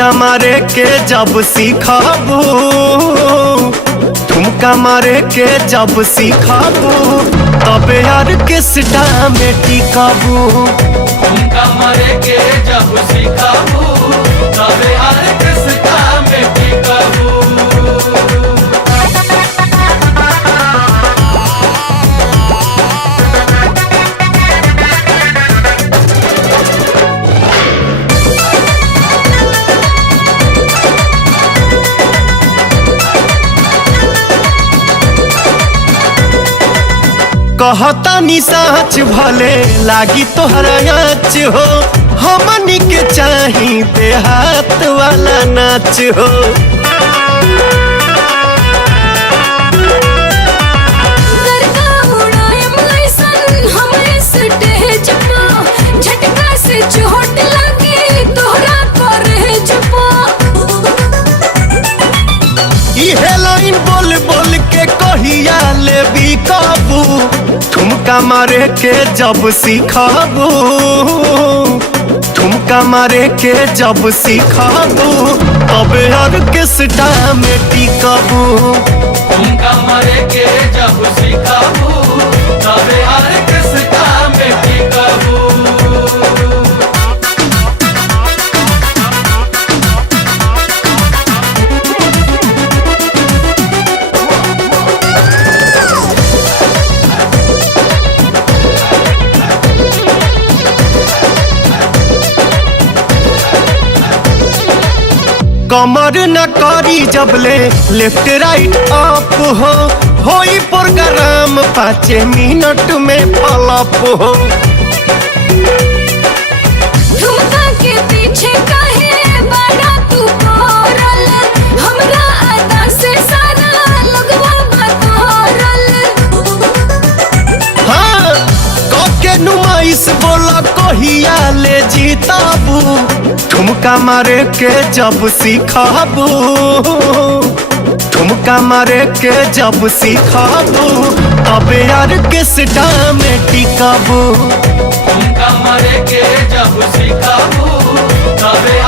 ठुमका मारे के जब सीखबू, ठुमका मारे के जब सीखबू तबे ऑर्केस्ट्रा में टिकबू। ठुमका मारे के जब सीखबू तबे ऑर्केस्ट्रा में टिकबू। कहतानी साच भले लागी तोहरा आँच हो, हमनी के चाही देहात वाला नाच हो। इहे लाइन बोल बोल के कहिया लेबी काबू, ठुमका मारे के जब सीखबू, ठुमका मारे के जब सीखबू तबे ऑर्केस्ट्रा में टिकबू। ठुमका मारे के जब सीखबू तबे ऑर्केस्ट्रा में टिकबू। कमर न करी जबले लेफ्ट राइट अप हो, होई प्रोग्राम 5 मिनट में पलप हो। ठुमका के पीछे काहे बड़ा तू पड़ल, हमरा अदा से सारा लगवा बतौरल। हाँ कके नुमाइश बोला कहिया ले जीताबू, ठुमका मारे के जब सीखबू, ठुमका मारे के जब सीखबू तबे ऑर्केस्ट्रा में टिकबू। ठुमका मारे के जब सीखबू तबे